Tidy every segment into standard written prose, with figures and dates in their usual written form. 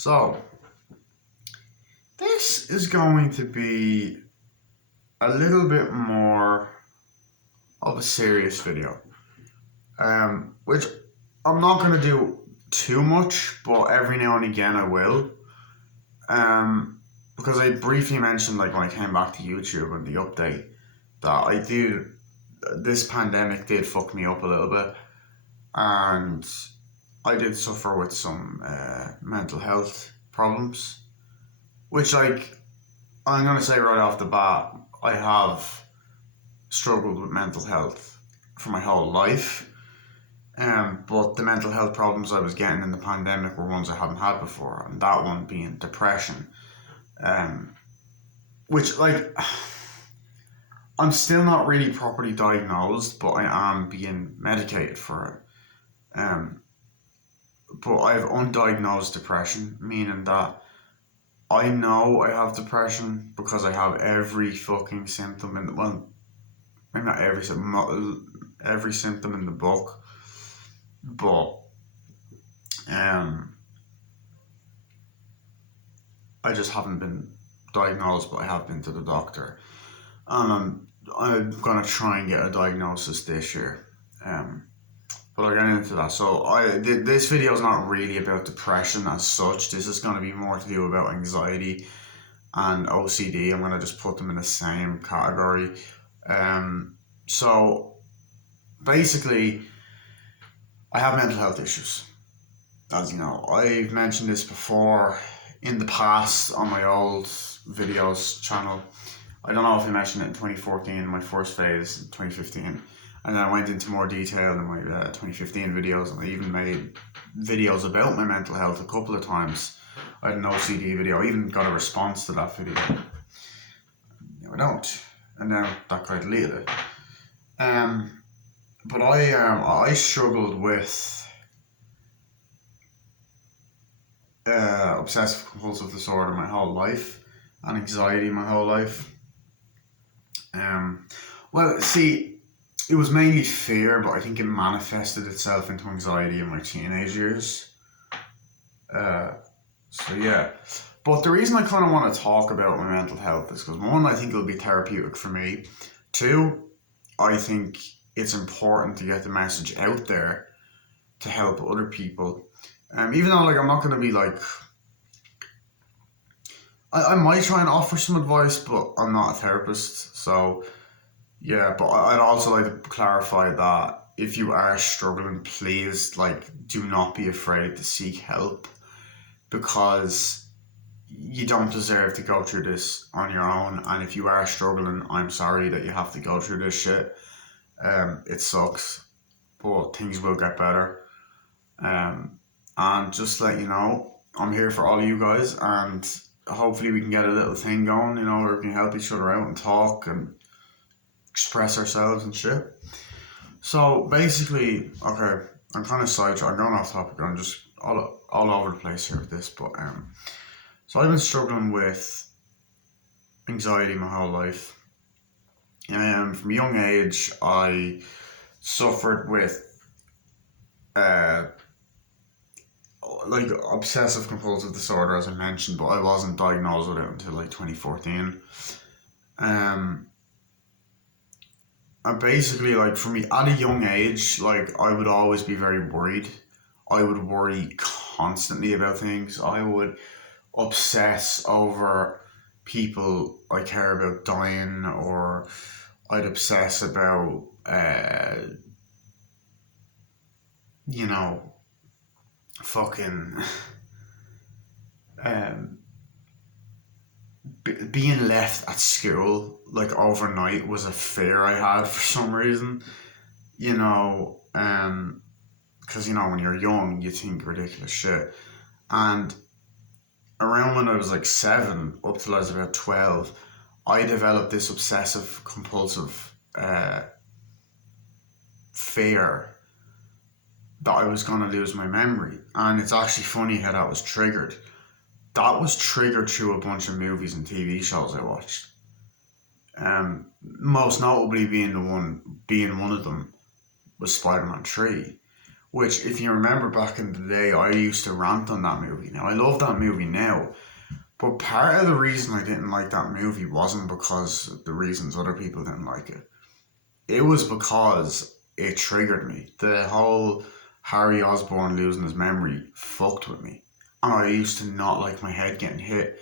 So, this is going to be a little bit more of a serious video, which I'm not going to do too much, but every now and again I will, because I briefly mentioned, like, when I came back to YouTube and the update, that this pandemic did fuck me up a little bit, and I did suffer with some mental health problems, which, like, I'm going to say right off the bat, I have struggled with mental health for my whole life. But the mental health problems I was getting in the pandemic were ones I hadn't had before, and that one being depression. Which, like, I'm still not really properly diagnosed, but I am being medicated for it. But I have undiagnosed depression, meaning that I know I have depression because I have every fucking symptom maybe not every symptom in the book, but I just haven't been diagnosed, but I have been to the doctor, and I'm gonna try and get a diagnosis this year. But I'll get into that. So this video is not really about depression as such. This is going to be more to do about anxiety and OCD. I'm going to just put them in the same category. So basically, I have mental health issues. As you know, I've mentioned this before in the past on my old videos channel. I don't know if I mentioned it in 2014, my first phase, in 2015. And then I went into more detail in my 2015 videos, and I even made videos about my mental health a couple of times. I had an OCD video. I even got a response to that video. No, I don't. And then that guy deleted it. But I struggled with obsessive compulsive disorder my whole life, and anxiety my whole life. Well, see, it was mainly fear, but I think it manifested itself into anxiety in my teenage years. So yeah. But the reason I kind of want to talk about my mental health is because, one, I think it'll be therapeutic for me. Two, I think it's important to get the message out there to help other people. Even though, like, I'm not going to be like... I might try and offer some advice, but I'm not a therapist, so... Yeah, but I'd also like to clarify that if you are struggling, please, like, do not be afraid to seek help, because you don't deserve to go through this on your own. And if you are struggling, I'm sorry that you have to go through this shit. It sucks, but things will get better. And just to let you know, I'm here for all you guys, and hopefully we can get a little thing going, where we can help each other out and talk and express ourselves and shit. So basically, okay, I'm kind of sidetracked. I'm going off topic. I'm just all over the place here with this. But so I've been struggling with anxiety my whole life. From a young age, I suffered with like obsessive compulsive disorder, as I mentioned, but I wasn't diagnosed with it until like 2014. And basically, like, for me, at a young age, like, I would always be very worried. I would worry constantly about things. I would obsess over people I care about dying, or I'd obsess about, fucking, being left at school, like, overnight was a fear I had for some reason, because, when you're young, you think ridiculous shit. And around when I was like 7, up till I was about 12, I developed this obsessive compulsive fear that I was going to lose my memory. And it's actually funny how that was triggered. That was triggered through a bunch of movies and TV shows I watched. Most notably being one of them was Spider-Man 3, which if you remember back in the day, I used to rant on that movie. Now I love that movie now, but part of the reason I didn't like that movie wasn't because of the reasons other people didn't like it. It was because it triggered me. The whole Harry Osborn losing his memory fucked with me. And I used to not like my head getting hit.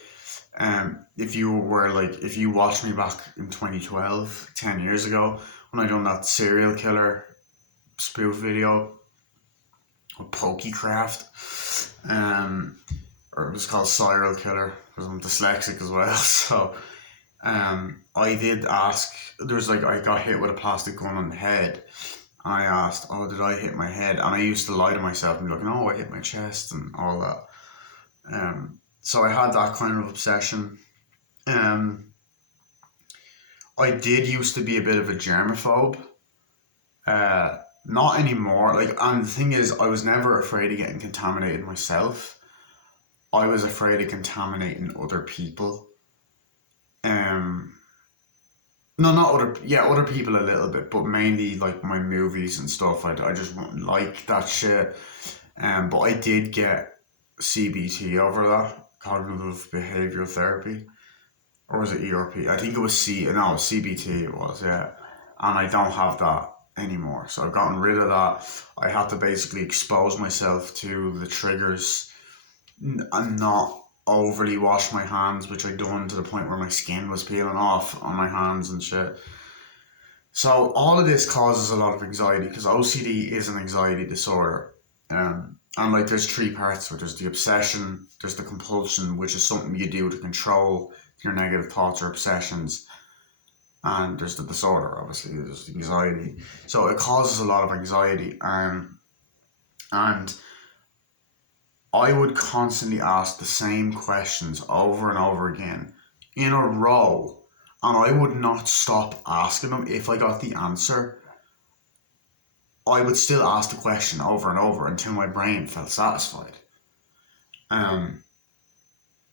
If you watched me back in 2012, 10 years ago, when I done that serial killer spoof video with Pokeycraft, or it was called Serial Killer because I'm dyslexic as well. So I did ask. There's like I got hit with a plastic gun on the head. And I asked, "Oh, did I hit my head?" And I used to lie to myself and be like, "No, I hit my chest and all that." So I had that kind of obsession. Um, I did used to be a bit of a germaphobe. Not anymore. Like, and the thing is, I was never afraid of getting contaminated myself. I was afraid of contaminating other people. Um, no, not other. Yeah, other people a little bit, but mainly like my movies and stuff. I just wouldn't like that shit. But I did get CBT over that, cognitive behavioral therapy, or was it ERP? I think it was CBT. It was, yeah, and I don't have that anymore. So I've gotten rid of that. I had to basically expose myself to the triggers and not overly wash my hands, which I done to the point where my skin was peeling off on my hands and shit. So all of this causes a lot of anxiety because OCD is an anxiety disorder. And like there's three parts to it. There's the obsession, there's the compulsion, which is something you do to control your negative thoughts or obsessions, and there's the disorder, obviously, there's the anxiety. So it causes a lot of anxiety. And I would constantly ask the same questions over and over again in a row, and I would not stop asking them. If I got the answer, I would still ask the question over and over until my brain felt satisfied. Um,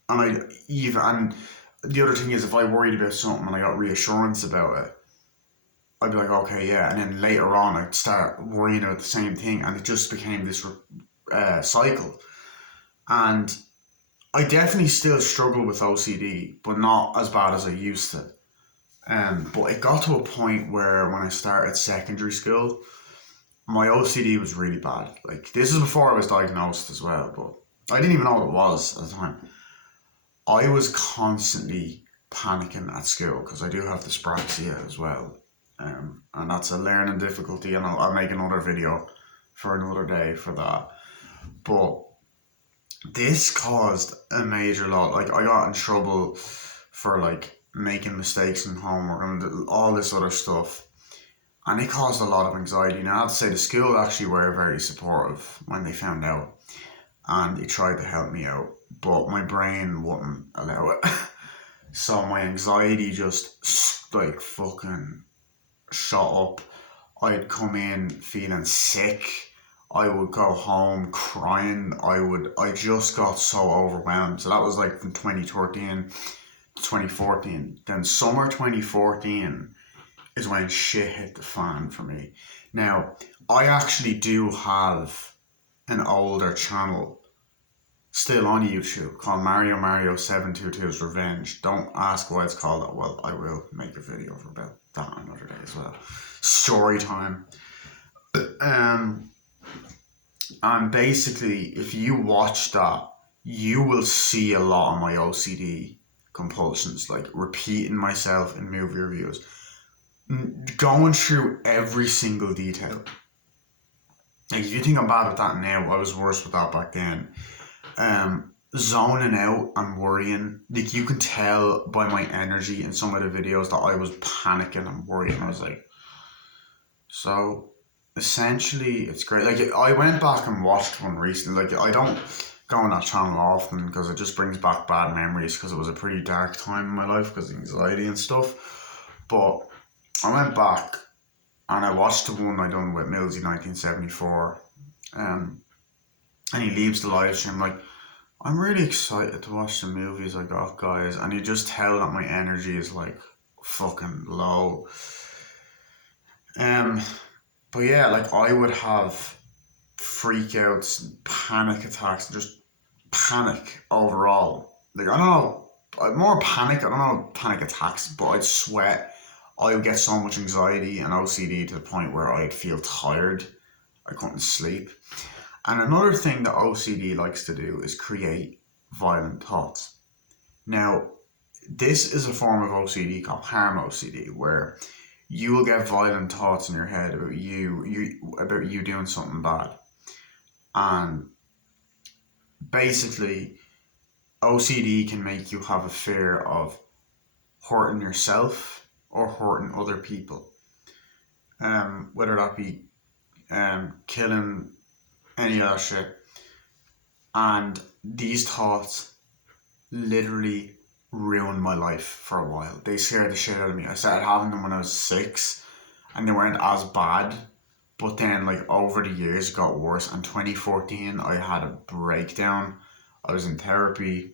and and the other thing is, if I worried about something and I got reassurance about it, I'd be like, okay, yeah. And then later on, I'd start worrying about the same thing, and it just became this cycle. And I definitely still struggle with OCD, but not as bad as I used to. But it got to a point where when I started secondary school, my OCD was really bad. Like, this is before I was diagnosed as well, but I didn't even know what it was at the time. I was constantly panicking at school because I do have dyspraxia as well. And that's a learning difficulty, and I'll make another video for another day for that. But this caused a major lot. Like, I got in trouble for like making mistakes in homework and all this other stuff, and it caused a lot of anxiety. Now, I have to say the school actually were very supportive when they found out, and they tried to help me out, but my brain wouldn't allow it. So my anxiety just like fucking shot up. I'd come in feeling sick. I would go home crying. I just got so overwhelmed. So that was like from 2013 to 2014. Then summer 2014 is when shit hit the fan for me. Now, I actually do have an older channel still on YouTube called Mario 722's Revenge. Don't ask why it's called that. Well, I will make a video about that another day as well. Story time. Um, and basically, if you watch that, you will see a lot of my OCD compulsions, like repeating myself in movie reviews, going through every single detail. Like, if you think I'm bad at that now, I was worse with that back then. Zoning out and worrying. Like, you can tell by my energy in some of the videos that I was panicking and worrying. I was like, so essentially, it's great. Like, I went back and watched one recently. Like, I don't go on that channel often because it just brings back bad memories because it was a pretty dark time in my life because of anxiety and stuff. But I went back and I watched the one I done with Millsy 1974. And he leaves the live stream like, I'm really excited to watch the movies I got, guys. And you just tell that my energy is like fucking low. But yeah, like I would have freak outs, panic attacks, just panic overall. Like, I don't know, more panic, I don't know, panic attacks, but I'd sweat. I would get so much anxiety and OCD to the point where I'd feel tired. I couldn't sleep. And another thing that OCD likes to do is create violent thoughts. Now, this is a form of OCD called harm OCD, where you will get violent thoughts in your head about you doing something bad. And basically, OCD can make you have a fear of hurting yourself or hurting other people. Whether that be killing, any of that shit. And these thoughts literally ruined my life for a while. They scared the shit out of me. I started having them when I was 6, and they weren't as bad. But then, like, over the years, it got worse. In 2014, I had a breakdown. I was in therapy,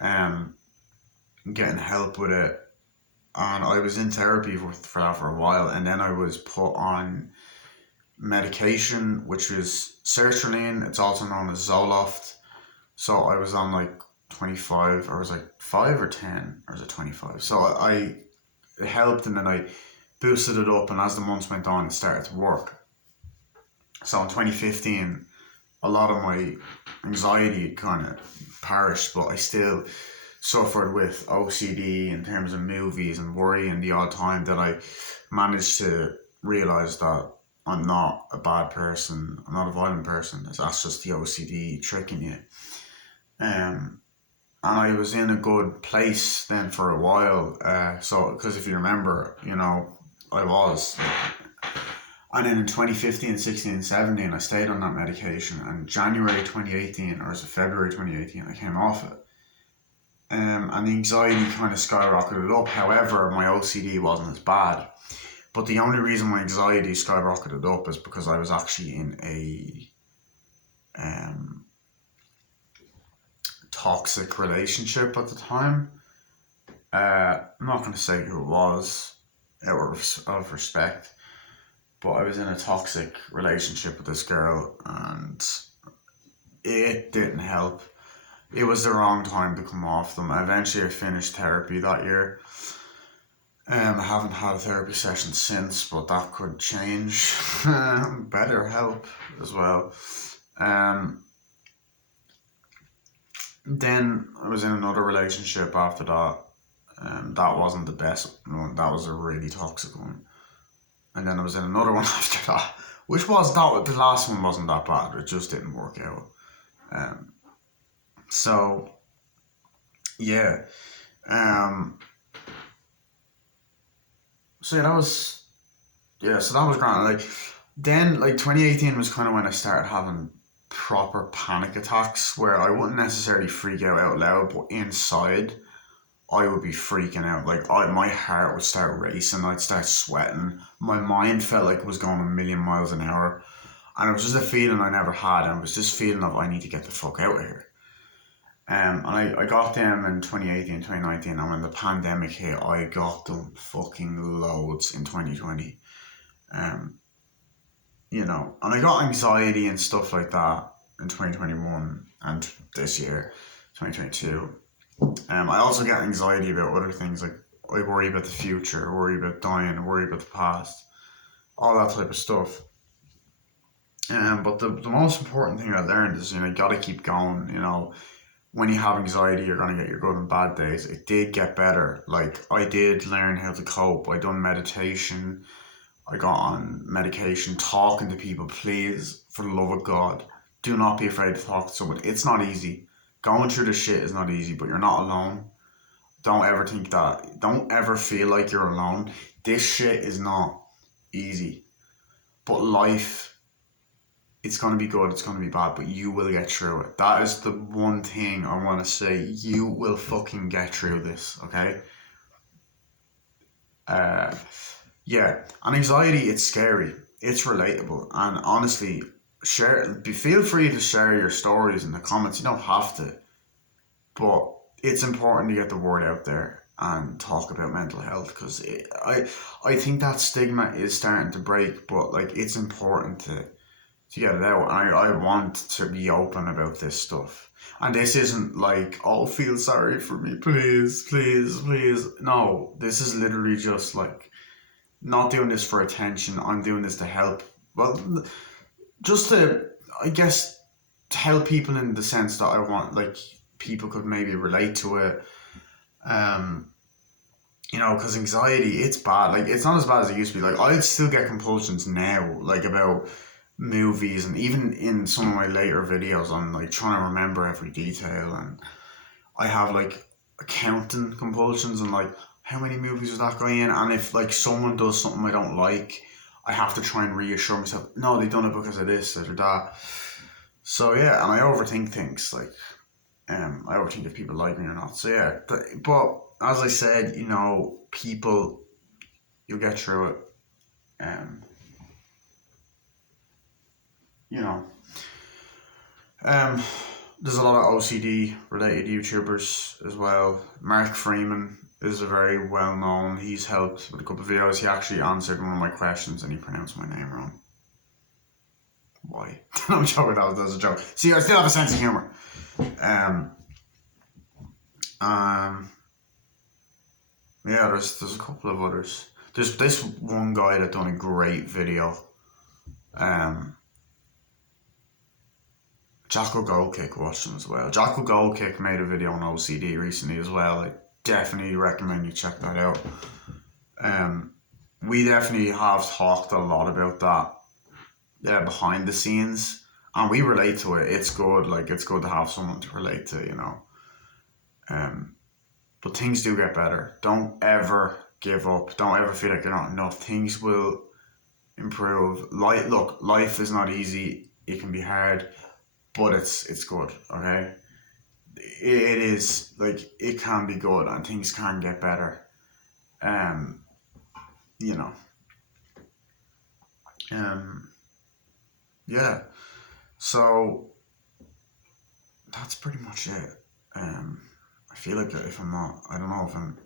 getting help with it, and I was in therapy for that for a while. And then I was put on medication, which was sertraline. It's also known as Zoloft. So I was on like 25, or was like 5 or 10, or was it 25? So it helped, and then I boosted it up, and as the months went on, it started to work. So in 2015, a lot of my anxiety kind of perished, but I still suffered with OCD in terms of movies and worrying the odd time that I managed to realize that I'm not a bad person, I'm not a violent person, that's just the OCD tricking you. And I was in a good place then for a while. So, because if you remember, I was. And then in 2015, 16, and 17, I stayed on that medication. And January 2018, or was it February 2018, I came off it. And the anxiety kind of skyrocketed up. However, my OCD wasn't as bad. But the only reason my anxiety skyrocketed up is because I was actually in a toxic relationship at the time. I'm not going to say who it was out of respect, but I was in a toxic relationship with this girl, and it didn't help. It was the wrong time to come off them. Eventually, I finished therapy that year. I haven't had a therapy session since, but that could change. Better help as well. Then I was in another relationship after that. That wasn't the best one. That was a really toxic one. And then I was in another one after that, which was that. The last one wasn't that bad. It just didn't work out. So yeah. So yeah, so that was grand. Like, then, like, 2018 was kind of when I started having proper panic attacks, where I wouldn't necessarily freak out loud, but inside I would be freaking out. Like, my heart would start racing. I'd start sweating. My mind felt like it was going a million miles an hour, and it was just a feeling I never had. And it was this feeling of, I need to get the fuck out of here. And I got them in 2018, 2019, and when the pandemic hit, I got them fucking loads in 2020. And I got anxiety and stuff like that in 2021 and this year, 2022. I also get anxiety about other things, like I worry about the future, worry about dying, worry about the past, all that type of stuff. But the most important thing I learned is, you gotta keep going. When you have anxiety, you're gonna get your good and bad days. It did get better. Like, I did learn how to cope. I done meditation. I got on medication, talking to people. Please, for the love of God, do not be afraid to talk to someone. It's not easy. Going through this shit is not easy, but you're not alone. Don't ever think that. Don't ever feel like you're alone. This shit is not easy. But life, it's going to be good, it's going to be bad, but you will get through it. That is the one thing I want to say. You will fucking get through this, okay? Yeah, and anxiety, it's scary. It's relatable. And honestly, feel free to share your stories in the comments. You don't have to. But it's important to get the word out there and talk about mental health, because I think that stigma is starting to break, but like, it's important to to get it out. And I want to be open about this stuff. And this isn't like, oh, feel sorry for me, please, please, please. No, this is literally just like, not doing this for attention. I'm doing this to help. Well, just to, I guess, to help people in the sense that I want, like, people could maybe relate to it. Um, because anxiety, it's bad. Like, it's not as bad as it used to be. Like, I still get compulsions now, like, about movies, and even in some of my later videos, I'm like trying to remember every detail, and I have like accounting compulsions, and like, how many movies was that guy in? And if like someone does something I don't like, I have to try and reassure myself, no, they done it because of this or that. So yeah, and I overthink things, like, I overthink if people like me or not. So yeah, but as I said, people, you'll get through it. Um, you know, um, there's a lot of OCD related YouTubers as well. Mark Freeman is a very well known. He's helped with a couple of videos. He actually answered one of my questions and he pronounced my name wrong. Why? I'm joking. That was a joke. See, I still have a sense of humor. Um, um, yeah, there's a couple of others. There's this one guy that done a great video. Jocko Goldkick watched him as well. Jocko Goldkick made a video on OCD recently as well. I definitely recommend you check that out. We definitely have talked a lot about that behind the scenes, and we relate to it. It's good. Like, it's good to have someone to relate to. But things do get better. Don't ever give up. Don't ever feel like you're not enough. Things will improve. Life is not easy. It can be hard, but it's good. Okay, it is, like, it can be good, and things can get better. Um, you know. Yeah. So that's pretty much it. I feel like if I'm not, I don't know if I'm,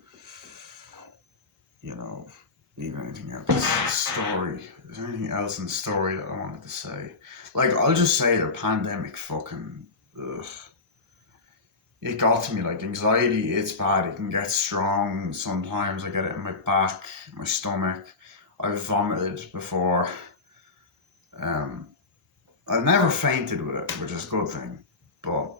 leaving anything out. This story. Is there anything else in the story that I wanted to say? Like, I'll just say the pandemic fucking, ugh. It got to me. Like, anxiety, it's bad. It can get strong. Sometimes I get it in my back, my stomach. I've vomited before. I've never fainted with it, which is a good thing. But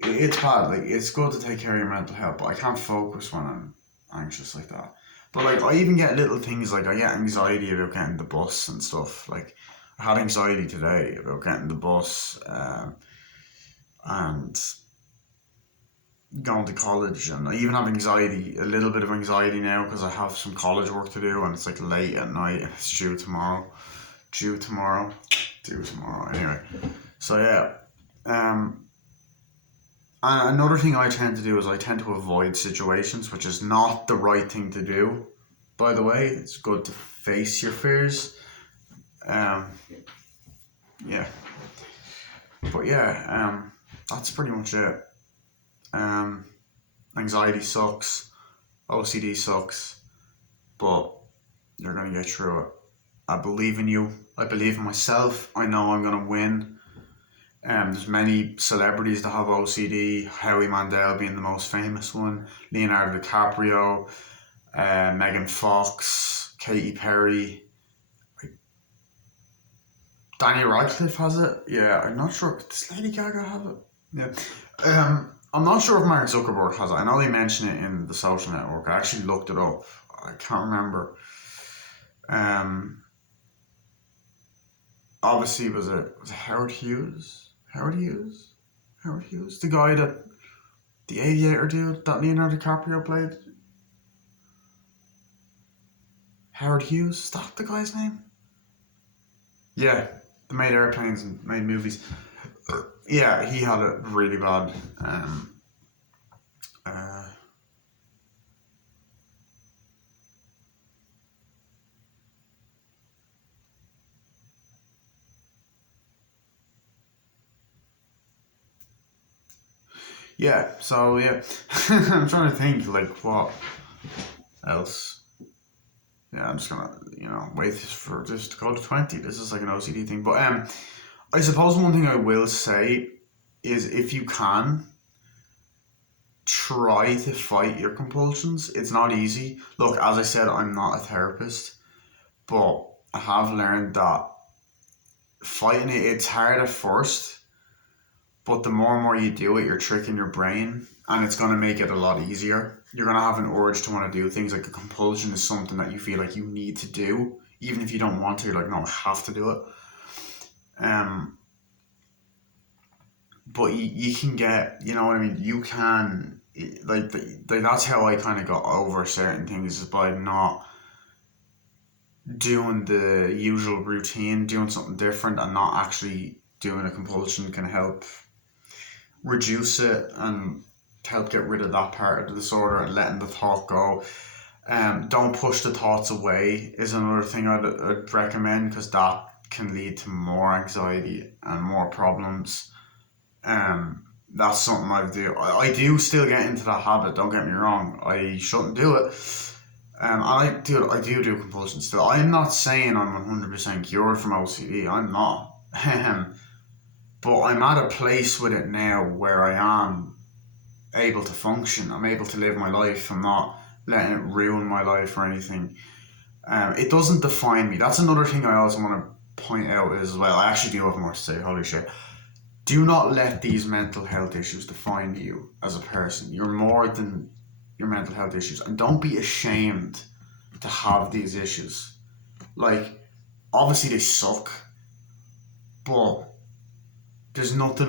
it's bad. Like, it's good to take care of your mental health, but I can't focus when I'm anxious like that. But like, I even get little things, like I get anxiety about getting the bus and stuff. Like, I had anxiety today about getting the bus, and going to college, and I even have a little bit of anxiety now because I have some college work to do, and it's like late at night, and it's due tomorrow. Anyway, so yeah. And another thing I tend to do is I tend to avoid situations, which is not the right thing to do. By the way, it's good to face your fears. Yeah. But yeah, that's pretty much it. Anxiety sucks. OCD sucks. But you're going to get through it. I believe in you. I believe in myself. I know I'm going to win. There's many celebrities that have OCD. Howie Mandel being the most famous one. Leonardo DiCaprio. Megan Fox. Katy Perry. Daniel Radcliffe has it. Yeah, I'm not sure. Does Lady Gaga have it? Yeah. I'm not sure if Mark Zuckerberg has it. I know they mention it in The Social Network. I actually looked it up. I can't remember. Obviously, was it Howard Hughes? Howard Hughes? The guy the aviator dude that Leonardo DiCaprio played? Howard Hughes? Is that the guy's name? Yeah, they made airplanes and made movies. Yeah, he had it really bad. Uh, yeah, so yeah. I'm trying to think, like, what else? Yeah, I'm just gonna, wait for this to go to 20. This is like an OCD thing. But I suppose one thing I will say is if you can, try to fight your compulsions. It's not easy. Look, as I said, I'm not a therapist, but I have learned that fighting it, it's hard at first, but the more and more you do it, you're tricking your brain, and it's going to make it a lot easier. You're going to have an urge to want to do things. Like a compulsion is something that you feel like you need to do, even if you don't want to. You're like, no, I have to do it. Um, but you can get, you know what I mean. You can like that's how I kind of got over certain things, is by not doing the usual routine, doing something different, and not actually doing a compulsion can help reduce it and help get rid of that part of the disorder and letting the thought go. Don't push the thoughts away is another thing I'd recommend, because that can lead to more anxiety and more problems. That's something I do still get into that habit. Don't get me wrong. I shouldn't do it. I do compulsion still. I'm not saying I'm 100% cured from OCD. I'm not. But I'm at a place with it now where I am able to function. I'm able to live my life. I'm not letting it ruin my life or anything. It doesn't define me. That's another thing I also want to point out as well. I actually do have more to say. Holy shit. Do not let these mental health issues define you as a person. You're more than your mental health issues. And don't be ashamed to have these issues. Like, obviously they suck, but there's nothing